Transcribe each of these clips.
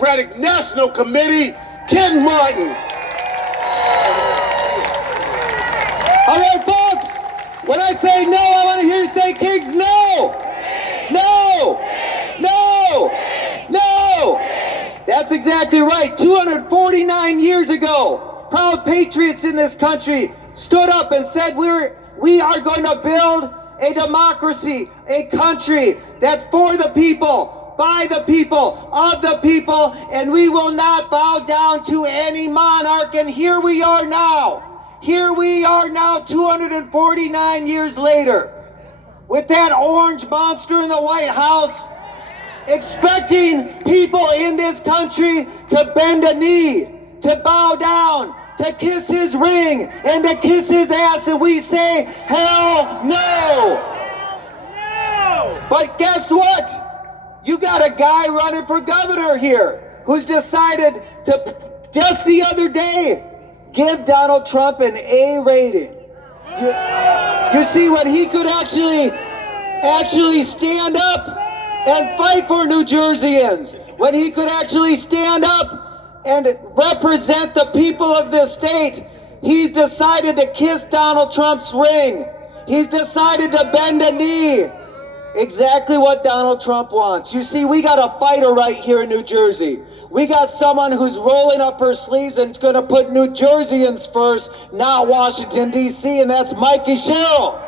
Democratic National Committee, Ken Martin. All right, folks, when I say no, I want to hear you say, Kings, no! No! No! No! That's exactly right. 249 years ago, proud patriots in this country stood up and said we are going to build a democracy, a country that's for the people, by the people, of the people, and we will not bow down to any monarch. And here we are now. Here we are now 249 years later with that orange monster in the White House expecting people in this country to bend a knee, to bow down, to kiss his ring, and to kiss his ass, and we say, hell no! But guess what? You got a guy running for governor here who's decided to, just the other day, give Donald Trump an A rating. You see, when he could actually stand up and fight for New Jerseyans, when he could actually stand up and represent the people of this state, he's decided to kiss Donald Trump's ring. He's decided to bend a knee. Exactly what Donald Trump wants. You see, we got a fighter right here in New Jersey. We got someone who's rolling up her sleeves and going to put New Jerseyans first, not Washington, D.C., and that's Mikey Sherrill.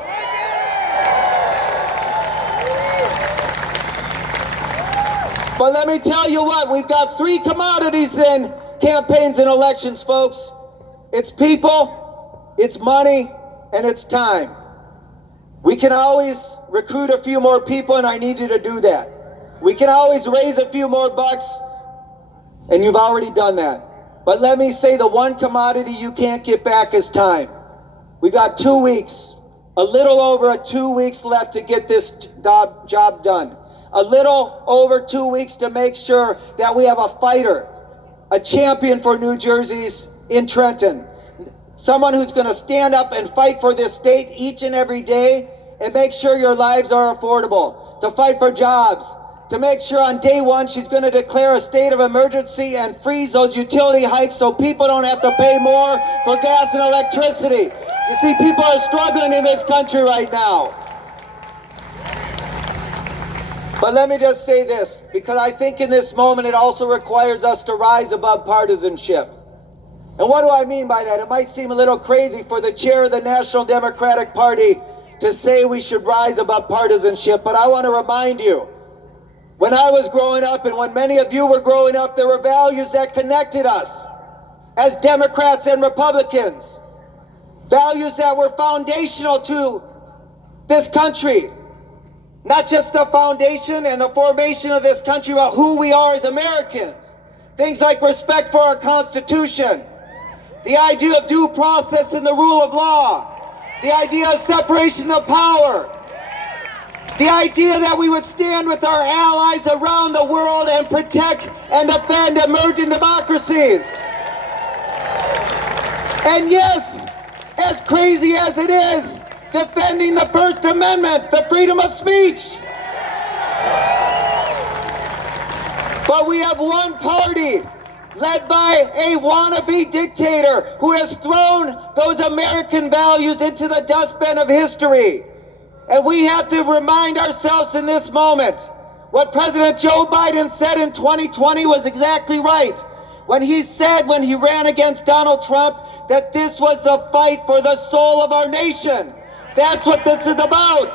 But let me tell you what, we've got three commodities in campaigns and elections, folks. It's people, it's money, and it's time. We can always recruit a few more people, and I need you to do that. We can always raise a few more bucks, and you've already done that. But let me say the one commodity you can't get back is time. We got 2 weeks, a little over 2 weeks left to get this job done. A little over 2 weeks to make sure that we have a fighter, a champion for New Jersey's in Trenton. Someone who's going to stand up and fight for this state each and every day and make sure your lives are affordable, to fight for jobs, to make sure on day one she's going to declare a state of emergency and freeze those utility hikes so people don't have to pay more for gas and electricity. You see, people are struggling in this country right now. But let me just say this, because I think in this moment it also requires us to rise above partisanship. And what do I mean by that? It might seem a little crazy for the chair of the National Democratic Party to say we should rise above partisanship, but I want to remind you, when I was growing up and when many of you were growing up, there were values that connected us as Democrats and Republicans. Values that were foundational to this country. Not just the foundation and the formation of this country, but who we are as Americans. Things like respect for our Constitution, the idea of due process and the rule of law, the idea of separation of power, the idea that we would stand with our allies around the world and protect and defend emerging democracies. And yes, as crazy as it is, defending the First Amendment, the freedom of speech. But we have one party led by a wannabe dictator who has thrown those American values into the dustbin of history. And we have to remind ourselves in this moment, what President Joe Biden said in 2020 was exactly right. When he said, when he ran against Donald Trump, that this was the fight for the soul of our nation. That's what this is about.